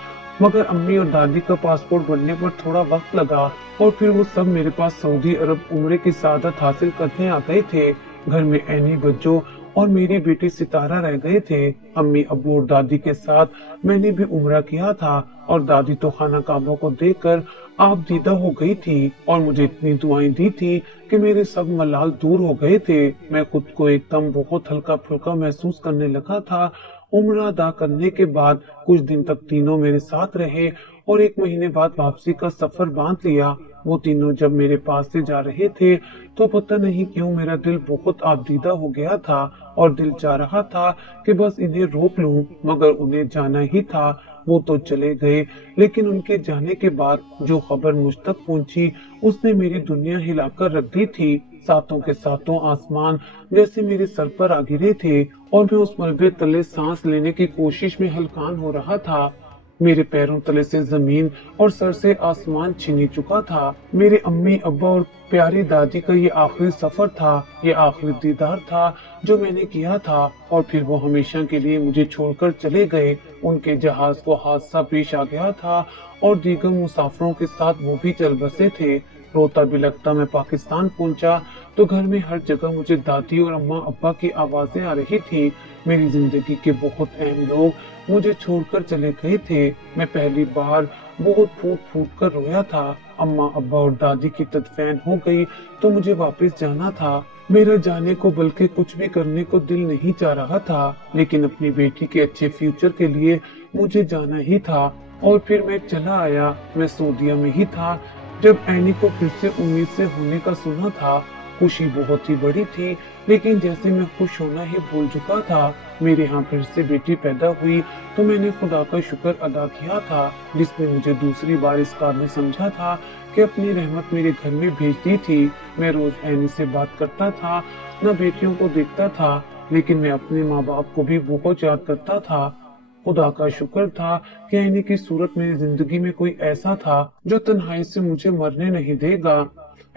मगर अम्मी और दादी का पासपोर्ट बनने पर थोड़ा वक्त लगा और फिर वो सब मेरे पास सऊदी अरब उम्रे की सादत हासिल करने आ गए थे। घर में एनी बच्चों और मेरी बेटी सितारा रह गए थे। अम्मी अब्बू और दादी के साथ मैंने भी उम्रा किया था और दादी तो खाना काबा को देखकर आप दीदा हो गई थी और मुझे इतनी दुआएं दी थी कि मेरे सब मलाल दूर हो गए थे। मैं खुद को एकदम बहुत हल्का फुल्का महसूस करने लगा था। उम्रा अदा करने के बाद कुछ दिन तक तीनों मेरे साथ रहे और 1 महीने बाद वापसी का सफर बांध लिया। वो तीनों जब मेरे पास से जा रहे थे तो पता नहीं क्यों मेरा दिल बहुत आबदीदा हो गया था और दिल चाह रहा था कि बस इन्हें रोक लूं, मगर उन्हें जाना ही था। वो तो चले गए, लेकिन उनके जाने के बाद जो खबर मुझ तक पहुंची उसने मेरी दुनिया हिलाकर रख दी थी। सातों के सातों आसमान जैसे मेरे सर पर आ गिरे थे और मैं उस मलबे तले सांस लेने की कोशिश में हलकान हो रहा था। मेरे पैरों तले से जमीन और सर से आसमान छिनी चुका था। मेरे अम्मी अब्बा और प्यारी दादी का ये आखिरी सफर था, ये आखिरी दीदार था जो मैंने किया था और फिर वो हमेशा के लिए मुझे छोड़कर चले गए। उनके जहाज को हादसा पेश आ गया था और दीगर मुसाफिरों के साथ वो भी चल बसे थे। रोता बिलखता मैं पाकिस्तान पहुंचा तो घर में हर जगह मुझे दादी और अम्मा अब्बा की आवाजें आ रही थी। मेरी जिंदगी के बहुत अहम लोग मुझे छोड़कर चले गए थे। मैं पहली बार बहुत फूट फूट कर रोया था। अम्मा अब्बा और दादी की तदफीन हो गई तो मुझे वापस जाना था। मेरा जाने को बल्कि कुछ भी करने को दिल नहीं चाह रहा था, लेकिन अपनी बेटी के अच्छे फ्यूचर के लिए मुझे जाना ही था। और फिर मैं चला आया। मैं सऊदीया में ही था जब एनी को फिर से उम्मीद से होने का सुना था। खुशी बहुत ही बड़ी थी, लेकिन जैसे मैं खुश होना ही भूल चुका था। मेरे यहाँ फिर से बेटी पैदा हुई तो मैंने खुदा का शुक्र अदा किया था, जिसने मुझे दूसरी बार इस काबिल समझा था कि अपनी रहमत मेरे घर में भेज दी थी। मैं रोज एनी से बात करता था, न बेटियों को देखता था, लेकिन मैं अपने माँ बाप को भी बहुत याद करता था। खुदा का शुक्र था कि एनी की सूरत मेरी जिंदगी में कोई ऐसा था जो तन्हाई से मुझे मरने नहीं देगा।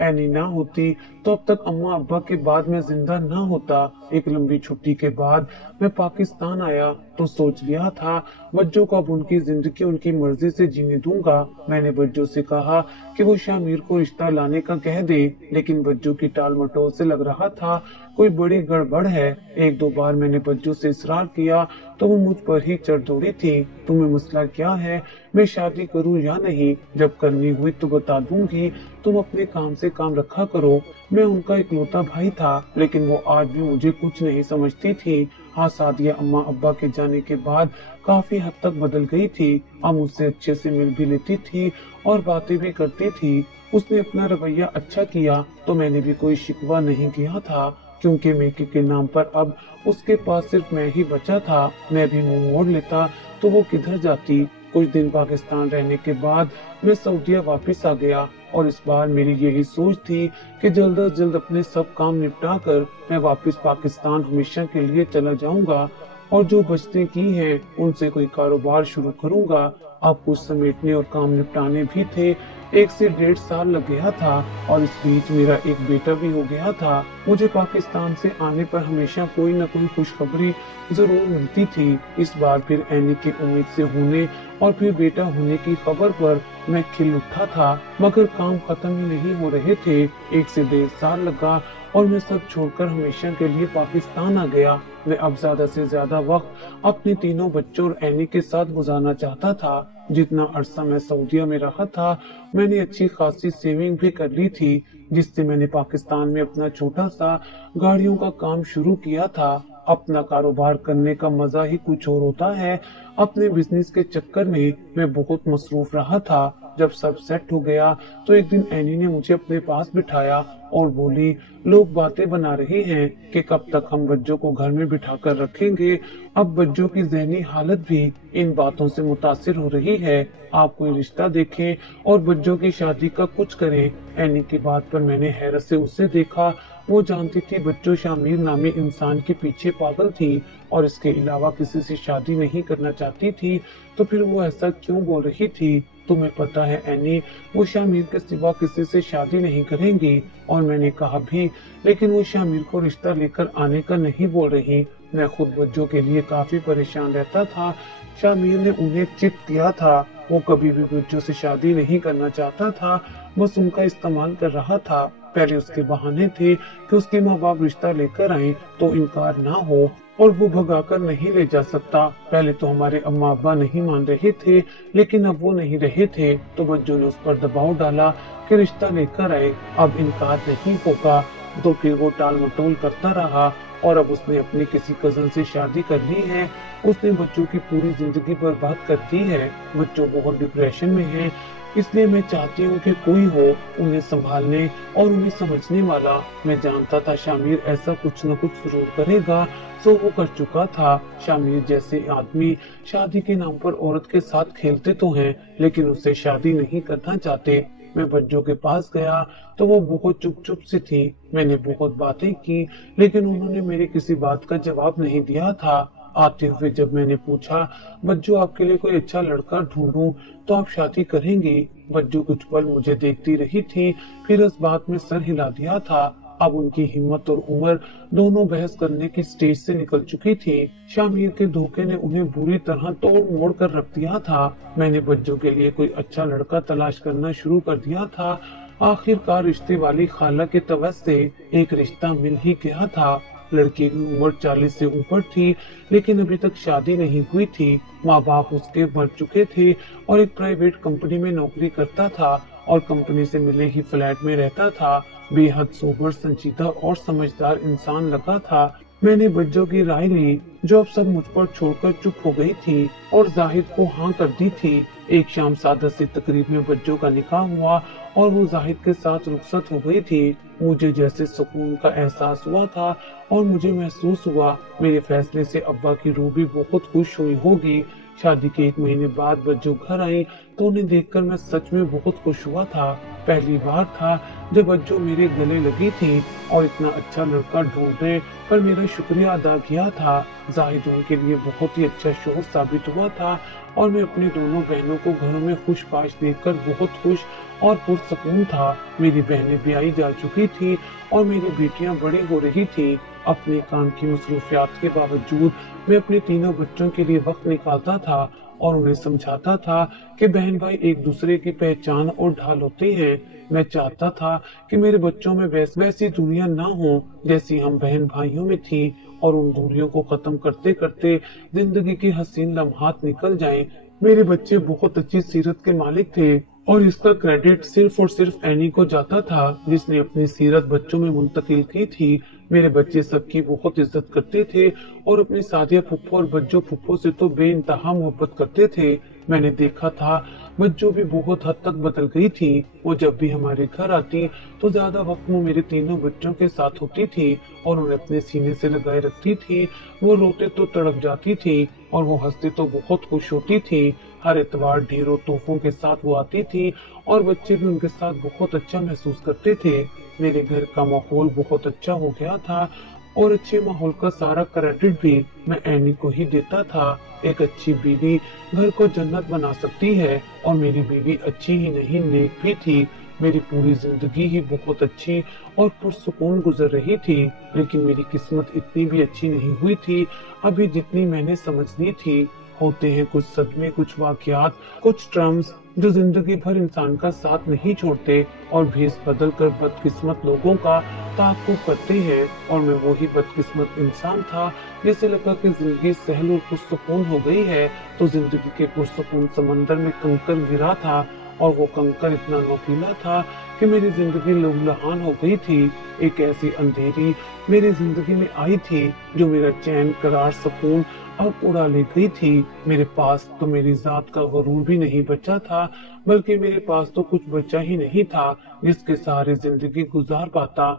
एनी ना होती तो अब तक अम्मा अब्बा के बाद मैं जिंदा ना होता। एक लंबी छुट्टी के बाद मैं पाकिस्तान आया तो सोच लिया था बच्चों को अब उनकी जिंदगी उनकी मर्जी से जीने दूंगा। मैंने बच्चों से कहा कि वो शामिर को रिश्ता लाने का कह दे, लेकिन बच्चों की टाल मटोल से लग रहा था कोई बड़ी गड़बड़ है। एक दो बार मैंने बच्चों से इसरार किया तो वो मुझ पर ही चढ़ दौड़ी थी। तुम्हें मसला क्या है, मैं शादी करूं या नहीं? जब करनी हुई तो बता दूंगी, तुम अपने काम से काम रखा करो। मैं उनका इकलौता भाई था, लेकिन वो आज भी मुझे कुछ नहीं समझती थी। हाँ, सादिया अम्मा अब्बा के जाने के बाद काफी हद तक बदल गई थी। अब मुझसे अच्छे से मिल भी लेती थी और बातें भी करती थी। उसने अपना रवैया अच्छा किया तो मैंने भी कोई शिकवा नहीं किया था, क्योंकि मेके के नाम पर अब उसके पास सिर्फ मैं ही बचा था। मैं भी मुंह मोड़ लेता तो वो किधर जाती। कुछ दिन पाकिस्तान रहने के बाद मैं सऊदीया वापस आ गया और इस बार मेरी यही सोच थी कि जल्द अज जल्द अपने सब काम निपटा कर मैं वापस पाकिस्तान हमेशा के लिए चला जाऊंगा और जो बचते की हैं उनसे कोई कारोबार शुरू करूंगा। अब कुछ समेटने और काम निपटाने भी थे। 1 से 1.5 साल लग गया था और इस बीच मेरा एक बेटा भी हो गया था। मुझे पाकिस्तान से आने पर हमेशा कोई न कोई खुशखबरी जरूर मिलती थी। इस बार फिर एनी की उम्मीद से होने और फिर बेटा होने की खबर पर मैं खिल उठा था, मगर काम खत्म ही नहीं हो रहे थे। 1 से 1.5 साल लगा और मैं सब छोड़कर हमेशा के लिए पाकिस्तान आ गया। मैं अब ज्यादा से ज्यादा वक्त अपने तीनों बच्चों और एनी के साथ गुजारना चाहता था। जितना अरसा मैं सऊदीया में रहा था, मैंने अच्छी खासी सेविंग भी कर ली थी, जिससे मैंने पाकिस्तान में अपना छोटा सा गाड़ियों का काम शुरू किया था। अपना कारोबार करने का मजा ही कुछ और होता है। अपने बिजनेस के चक्कर में मैं बहुत मसरूफ रहा था। जब सब सेट हो गया तो एक दिन एनी ने मुझे अपने पास बिठाया और बोली, लोग बातें बना रहे हैं कि कब तक हम बच्चों को घर में बिठा कर रखेंगे। अब बच्चों की जहनी हालत भी इन बातों से मुतासिर हो रही है। आप कोई रिश्ता देखें और बच्चों की शादी का कुछ करें। एनी की बात पर मैंने हैरत से उसे देखा। वो जानती थी बच्चों शामिर नामी इंसान के पीछे पागल थी और इसके अलावा किसी से शादी नहीं करना चाहती थी, तो फिर वो ऐसा क्यों बोल रही थी? तुम्हें पता है एनी, वो शामिर के सिवा किसी से शादी नहीं करेंगी। और मैंने कहा भी, लेकिन वो शामिर को रिश्ता लेकर आने का नहीं बोल रही। मैं खुद बच्चों के लिए काफी परेशान रहता था। शामिर ने उन्हें चिट दिया था। वो कभी भी बच्चों से शादी नहीं करना चाहता था, बस उनका इस्तेमाल कर रहा था। पहले उसके बहाने थे कि उसके माँ बाप रिश्ता लेकर आए तो इनकार ना हो और वो भगाकर नहीं ले जा सकता। पहले तो हमारे अम्मा अब्बा नहीं मान रहे थे, लेकिन अब वो नहीं रहे थे तो बच्चों ने उस पर दबाव डाला कि रिश्ता लेकर आए, अब इनकार नहीं होगा। तो फिर वो टाल मटोल करता रहा और अब उसने अपनी किसी कजन से शादी कर ली है। उसने बच्चों की पूरी जिंदगी बर्बाद कर दी है। बच्चों बहुत डिप्रेशन में हैं, इसलिए मैं चाहती हूँ कि कोई हो उन्हें संभालने और उन्हें समझने वाला। मैं जानता था शामिर ऐसा कुछ न कुछ जरूर करेगा, सो वो कर चुका था। शामिर जैसे आदमी शादी के नाम पर औरत के साथ खेलते तो हैं, लेकिन उससे शादी नहीं करना चाहते। मैं बच्चों के पास गया तो वो बहुत चुप चुप से थी। मैंने बहुत बातें की, लेकिन उन्होंने मेरी किसी बात का जवाब नहीं दिया था। आते हुए जब मैंने पूछा, बच्चू आपके लिए कोई अच्छा लड़का ढूंढूं तो आप शादी करेंगी? बच्चू कुछ पल मुझे देखती रही थी, फिर इस बात में सर हिला दिया था। अब उनकी हिम्मत और उम्र दोनों बहस करने की स्टेज से निकल चुकी थी। शामिर के धोखे ने उन्हें बुरी तरह तोड़ मोड़ कर रख दिया था। मैंने बच्चों के लिए कोई अच्छा लड़का तलाश करना शुरू कर दिया था। आखिरकार रिश्ते वाली खाला के तवज्जो से एक रिश्ता मिल ही गया था। लड़की की उम्र 40 से ऊपर थी, लेकिन अभी तक शादी नहीं हुई थी। माँ बाप उसके मर चुके थे और एक प्राइवेट कंपनी में नौकरी करता था और कंपनी से मिले ही फ्लैट में रहता था। बेहद सोबर, संजीदा और समझदार इंसान लगा था। मैंने बच्चों की राय ली, जो अब सब मुझ पर छोड़कर चुप हो गई थी और जाहिद को हाँ कर दी थी। एक शाम सादा सी तकरीब में बच्चों का निकाह हुआ और वो जाहिद के साथ रुखसत हो गई थी। मुझे जैसे सुकून का एहसास हुआ था और मुझे महसूस हुआ मेरे फैसले से अब्बा की रूह भी बहुत खुश हुई होगी। शादी के 1 महीने बाद बच्चों घर आई तो उन्हें देखकर मैं सच में बहुत खुश हुआ था। पहली बार था जब बच्चों मेरे गले लगी थी और इतना अच्छा लड़का ढूंढने पर मेरा शुक्रिया अदा किया था। जाहिद उनके लिए बहुत ही अच्छा शौहर साबित हुआ था और मैं अपनी दोनों बहनों को घरों में खुशबाश देखकर बहुत खुश और पुरसकून था। मेरी बहनें ब्याही जा चुकी थी और मेरी बेटियां बड़ी हो रही थी। अपने काम की मसरूफियात के बावजूद मैं अपने तीनों बच्चों के लिए वक्त निकालता था और उन्हें समझाता था कि बहन भाई एक दूसरे की पहचान और ढाल होते हैं। मैं चाहता था कि मेरे बच्चों में वैसी दूरियां ना हो जैसी हम बहन भाइयों में थी और उन दूरियों को खत्म करते करते जिंदगी की हसीन लम्हात निकल जाएं। मेरे बच्चे बहुत अच्छी सीरत के मालिक थे और इसका क्रेडिट सिर्फ और सिर्फ एनी को जाता था, जिसने अपनी सीरत बच्चों में मुंतकिल की थी। मेरे बच्चे सबकी बहुत इज्जत करते थे और अपनी सादिया फुप्पो और बच्चों फुप्पो से तो बेइंतहा मोहब्बत करते थे। मैंने देखा था बच्चों भी बहुत हद तक बदल गई थी। वो जब भी हमारे घर आती तो ज्यादा वक्त वो मेरे तीनों बच्चों के साथ होती थी और उन्हें अपने सीने से लगाए रखती थी। वो रोते तो तड़प जाती थी और वो हंसते तो बहुत खुश होती थी। हर इतवार ढेरों तोहफों के साथ वो आती थी और बच्चे भी उनके साथ बहुत अच्छा महसूस करते थे। मेरे घर का माहौल बहुत अच्छा हो गया था और अच्छे माहौल का सारा क्रेडिट भी मैं एनी को ही देता था। एक अच्छी बीवी घर को जन्नत बना सकती है और मेरी बीवी अच्छी ही नहीं नेक भी थी। मेरी पूरी जिंदगी ही बहुत अच्छी और पुरसुकून गुजर रही थी, लेकिन मेरी किस्मत इतनी भी अच्छी नहीं हुई थी अभी जितनी मैंने समझ ली थी। होते हैं कुछ सदमे, कुछ वाकयात, कुछ ट्रम्स जो जिंदगी भर इंसान का साथ नहीं छोड़ते और भेस बदल कर बदकिस्मत लोगों का ताक़ुब करते हैं। और मैं वही बदकिस्मत इंसान था जिसे लगा कि जिंदगी सहल और पुरसुकून हो गई है, तो जिंदगी के पुरसुकून समंदर में कंकर गिरा था और वो कंकर इतना नोकीला था कि मेरी जिंदगी लहूलुहान हो गई थी। एक ऐसी अंधेरी मेरी जिंदगी में आई थी जो मेरा चैन, करार, सुकून अब उड़ा ले गई थी। मेरे पास तो मेरी जात का गरूर भी नहीं बचा था, बल्कि मेरे पास तो कुछ बचा ही नहीं था जिसके सहारे जिंदगी गुजार पाता।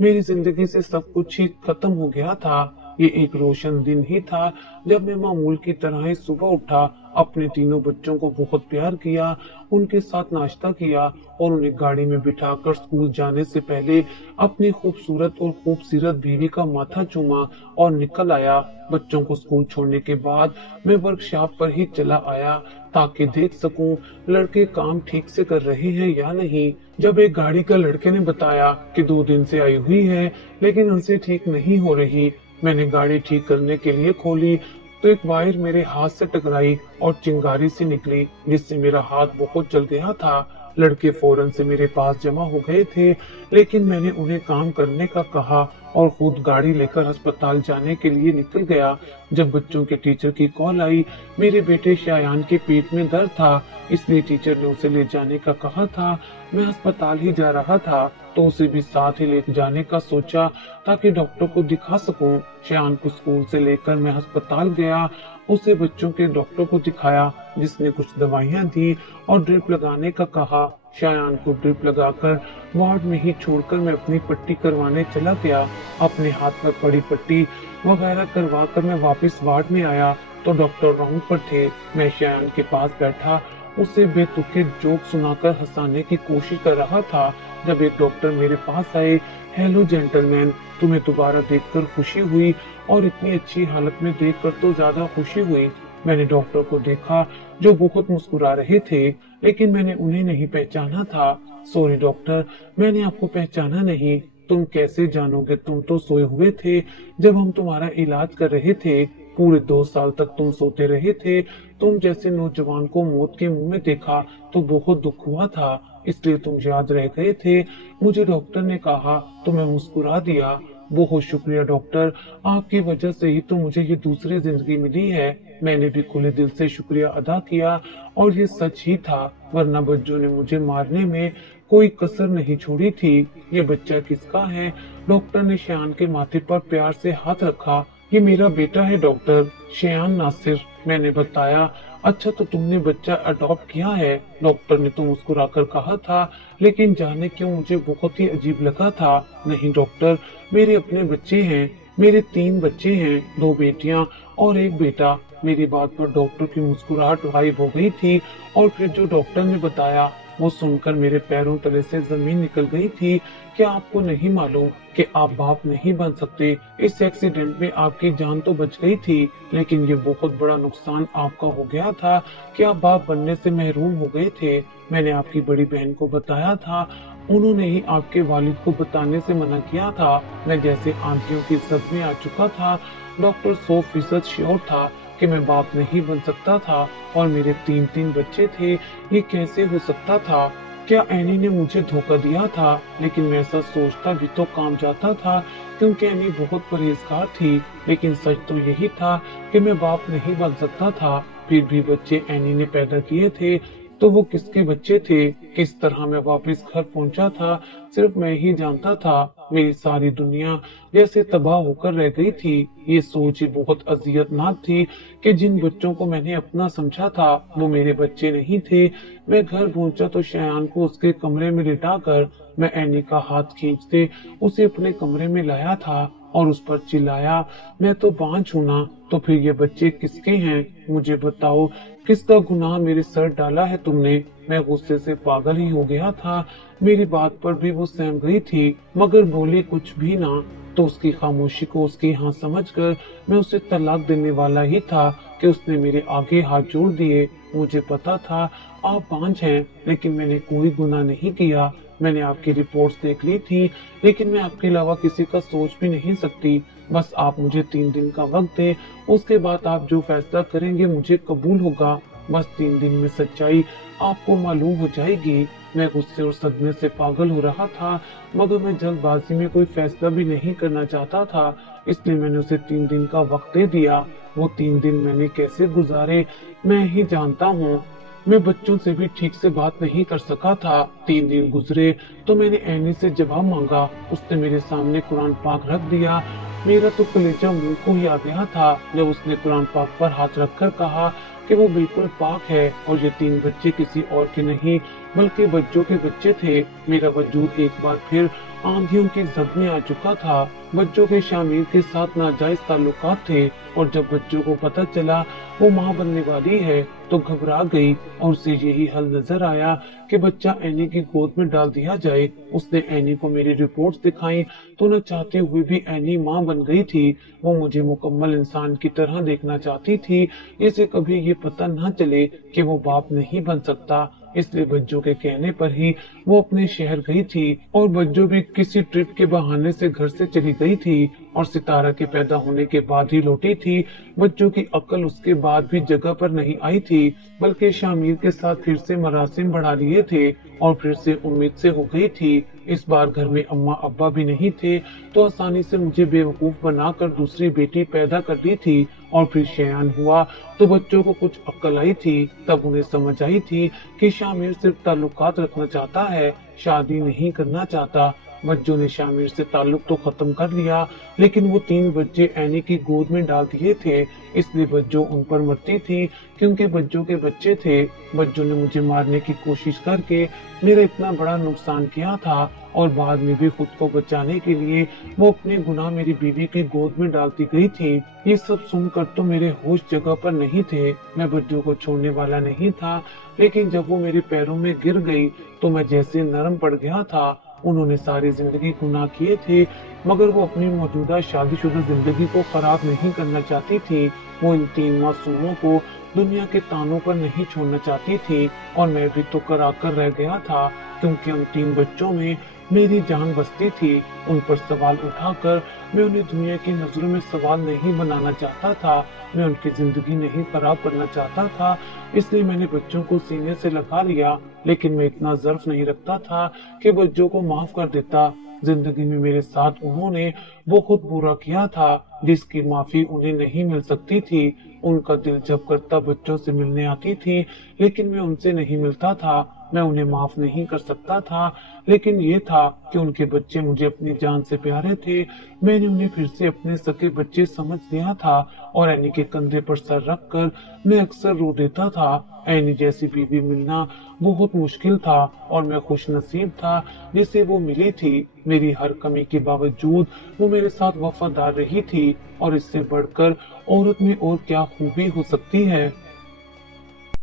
मेरी जिंदगी से सब कुछ ही खत्म हो गया था। ये एक रोशन दिन ही था जब मैं मामूल की तरह ही सुबह उठा, अपने तीनों बच्चों को बहुत प्यार किया, उनके साथ नाश्ता किया और उन्हें गाड़ी में बिठाकर स्कूल जाने से पहले अपनी खूबसूरत और खूबसीरत बीवी का माथा चूमा और निकल आया। बच्चों को स्कूल छोड़ने के बाद मैं वर्कशॉप पर ही चला आया ताकि देख सकूं लड़के काम ठीक से कर रहे हैं या नहीं। जब एक गाड़ी का लड़के ने बताया कि 2 दिन से आई हुई है लेकिन उनसे ठीक नहीं हो रही, मैंने गाड़ी ठीक करने के लिए खोली तो एक वायर मेरे हाथ से टकराई और चिंगारी सी निकली, जिससे मेरा हाथ बहुत जल गया था। लड़के फौरन से मेरे पास जमा हो गए थे, लेकिन मैंने उन्हें काम करने का कहा और खुद गाड़ी लेकर अस्पताल जाने के लिए निकल गया। जब बच्चों के टीचर की कॉल आई, मेरे बेटे शायान के पेट में दर्द था, इसलिए टीचर ने उसे ले जाने का कहा था। मैं अस्पताल ही जा रहा था तो उसे भी साथ ही ले जाने का सोचा ताकि डॉक्टर को दिखा सकूं। शायान को स्कूल से लेकर मैं अस्पताल गया, उसे बच्चों के डॉक्टर को दिखाया जिसने कुछ दवाइयां दी और ड्रिप लगाने का कहा। शायान को ड्रिप लगाकर वार्ड में ही छोड़कर मैं अपनी पट्टी करवाने चला गया। अपने हाथ में पड़ी पट्टी वगैरह करवा कर मैं वापस वार्ड में आया तो डॉक्टर राउंड पर थे। मैं शायान के पास बैठा उसे बेतुके जोक सुनाकर हंसाने की कोशिश कर रहा था जब एक डॉक्टर मेरे पास आए। हेलो जेंटलमैन, तुम्हें दोबारा देखकर खुशी हुई और इतनी अच्छी हालत में देखकर तो ज्यादा खुशी हुई। मैंने डॉक्टर को देखा जो बहुत मुस्कुरा रहे थे, लेकिन मैंने उन्हें नहीं पहचाना था। सॉरी डॉक्टर, मैंने आपको पहचाना नहीं। तुम कैसे जानोगे, तुम तो सोए हुए थे जब हम तुम्हारा इलाज कर रहे थे। पूरे 2 साल तक तुम सोते रहे थे। तुम जैसे नौजवान को मौत के मुंह में देखा तो बहुत दुख हुआ था, इसलिए तुम याद रह गए थे। मुझे डॉक्टर ने कहा तो मैं मुस्कुरा दिया। बहुत शुक्रिया डॉक्टर, आपकी वजह से ही तो मुझे ये दूसरी जिंदगी मिली है। मैंने भी खुले दिल से शुक्रिया अदा किया और ये सच ही था, वरना बच्चों ने मुझे मारने में कोई कसर नहीं छोड़ी थी। ये बच्चा किसका है? डॉक्टर ने शयान के माथे पर प्यार से हाथ रखा। ये मेरा बेटा है डॉक्टर, शयान नासिर, मैंने बताया। अच्छा, तो तुमने बच्चा अडॉप्ट किया है? डॉक्टर ने तो मुस्कुराकर कहा था, लेकिन जाने क्यों मुझे बहुत ही अजीब लगा था। नहीं डॉक्टर, मेरे अपने बच्चे हैं। मेरे 3 बच्चे हैं, 2 बेटियां और 1 बेटा। मेरी बात पर डॉक्टर की मुस्कुराहट गायब हो गई थी और फिर जो डॉक्टर ने बताया वो सुनकर मेरे पैरों तले से जमीन निकल गई थी। क्या आपको नहीं मालूम कि आप बाप नहीं बन सकते? इस एक्सीडेंट में आपकी जान तो बच गई थी, लेकिन ये बहुत बड़ा नुकसान आपका हो गया था कि आप बाप बनने से महरूम हो गए थे। मैंने आपकी बड़ी बहन को बताया था, उन्होंने ही आपके वालिद को बताने से मना किया था। मैं जैसे आंधियों की सद में आ चुका था। डॉक्टर 100% श्योर था कि मैं बाप नहीं बन सकता था और मेरे 3 बच्चे थे। ये कैसे हो सकता था? क्या एनी ने मुझे धोखा दिया था? लेकिन मैं ऐसा सोचता भी तो काम जाता था, क्योंकि एनी बहुत परहेजगार थी। लेकिन सच तो यही था कि मैं बाप नहीं बन सकता था। फिर भी बच्चे एनी ने पैदा किए थे, तो वो किसके बच्चे थे? किस तरह मैं वापस घर पहुंचा था, सिर्फ मैं ही जानता था। मेरी सारी दुनिया जैसे तबाह होकर रह गई थी। ये सोच ही बहुत अजियतनाक थी कि जिन बच्चों को मैंने अपना समझा था वो मेरे बच्चे नहीं थे। मैं घर पहुंचा तो शयान को उसके कमरे में लिटाकर मैं एनी का हाथ खींचते उसे अपने कमरे में लाया था और उस पर चिल्लाया, मैं तो बांझ हूं ना, तो फिर ये बच्चे किसके हैं? मुझे बताओ, किसका गुनाह मेरे सर डाला है तुमने? मैं गुस्से से पागल ही हो गया था। मेरी बात पर भी वो सहम गई थी, मगर बोली कुछ भी ना। तो उसकी खामोशी को उसकी हाँ समझकर मैं उसे तलाक देने वाला ही था कि उसने मेरे आगे हाथ जोड़ दिए। मुझे पता था आप बांझ हैं, लेकिन मैंने कोई गुनाह नहीं किया। मैंने आपकी रिपोर्ट्स देख ली थी, लेकिन मैं आपके अलावा किसी का सोच भी नहीं सकती। बस आप मुझे 3 दिन का वक्त दें, उसके बाद आप जो फैसला करेंगे मुझे कबूल होगा। बस 3 दिन में सच्चाई आपको मालूम हो जाएगी। मैं गुस्से और सदमे से पागल हो रहा था, मगर मैं जल्दबाजी में कोई फैसला भी नहीं करना चाहता था, इसलिए मैंने उसे 3 दिन का वक्त दे दिया। वो 3 दिन मैंने कैसे गुजारे मैं ही जानता हूँ। मैं बच्चों से भी ठीक से बात नहीं कर सका था। 3 दिन गुजरे तो मैंने एनी से जवाब मांगा। उसने मेरे सामने कुरान पाक रख दिया। मेरा तो कलेजा मुंह को ही आ गया था जब उसने कुरान पाक पर हाथ रखकर कहा कि वो बिल्कुल पाक है और ये 3 बच्चे किसी और के नहीं बल्कि बच्चों के बच्चे थे। मेरा वजूद एक बार फिर आंधियों की जद में आ चुका था। बच्चों के शामिर के साथ नाजायज ताल्लुकात थे और जब बच्चों को पता चला वो माँ बनने वाली है तो घबरा गई और उसे यही हल नजर आया कि बच्चा एनी की गोद में डाल दिया जाए। उसने एनी को मेरी रिपोर्ट्स दिखाई तो न चाहते हुए भी एनी माँ बन गई थी। वो मुझे मुकम्मल इंसान की तरह देखना चाहती थी, इसे कभी ये पता न चले कि वो बाप नहीं बन सकता। इसलिए बच्चों के कहने पर ही वो अपने शहर गई थी और बच्चों भी किसी ट्रिप के बहाने से घर से चली गई थी और सितारा के पैदा होने के बाद ही लौटी थी। बच्चों की अक्ल उसके बाद भी जगह पर नहीं आई थी, बल्कि शामिर के साथ फिर से मरासिम बढ़ा लिए थे और फिर से उम्मीद से हो गई थी। इस बार घर में अम्मा अब्बा भी नहीं थे तो आसानी से मुझे बेवकूफ बनाकर दूसरी बेटी पैदा कर दी थी। और फिर शयान हुआ तो बच्चों को कुछ अक्ल आई थी। तब उन्हें समझ आई थी कि शामिर सिर्फ ताल्लुकात रखना चाहता है, शादी नहीं करना चाहता। बच्चों ने शामिर से ताल्लुक तो खत्म कर लिया, लेकिन वो 3 बच्चे एनी की गोद में डाल दिए थे। इसलिए बच्चों उन पर मरती थी क्योंकि बच्चों के बच्चे थे। बच्चों ने मुझे मारने की कोशिश करके मेरा इतना बड़ा नुकसान किया था और बाद में भी खुद को बचाने के लिए वो अपने गुनाह मेरी बीवी की गोद में डालती गई थी। ये सब सुनकर तो मेरे होश जगह पर नहीं थे। मैं बच्चों को छोड़ने वाला नहीं था, लेकिन जब वो मेरे पैरों में गिर गई तो मैं जैसे नरम पड़ गया था। उन्होंने सारी जिंदगी गुनाह किए थे, मगर वो अपनी मौजूदा शादीशुदा जिंदगी को खराब नहीं करना चाहती थी। वो इन 3 मासूमों को दुनिया के तानों पर नहीं छोड़ना चाहती थी और मैं भी तो कराकर रह गया था, क्योंकि उन 3 बच्चों में मेरी जान बसती थी। उन पर सवाल उठाकर मैं उन्हें दुनिया की नजरों में सवाल नहीं बनाना चाहता था, मैं उनकी जिंदगी नहीं खराब करना चाहता था। इसलिए मैंने बच्चों को सीने से लगा लिया, लेकिन मैं इतना ज़र्फ नहीं रखता था कि बच्चों को माफ कर देता। जिंदगी में मेरे साथ उन्होंने बहुत बुरा किया था, जिसकी माफी उन्हें नहीं मिल सकती थी। उनका दिल जब करता बच्चों से मिलने आती थी, लेकिन मैं उनसे नहीं मिलता था। मैं उन्हें माफ नहीं कर सकता था, लेकिन ये था कि उनके बच्चे मुझे अपनी जान से प्यारे थे। मैंने उन्हें फिर से अपने सगे बच्चे समझ लिया था और एनी के कंधे पर सर रखकर मैं अक्सर रो देता था। एनी जैसी बीवी मिलना बहुत मुश्किल था और मैं खुश नसीब था जिसे वो मिली थी। मेरी हर कमी के बावजूद वो मेरे साथ वफादार रही थी, और इससे बढ़कर औरत में और क्या खूबी हो सकती है।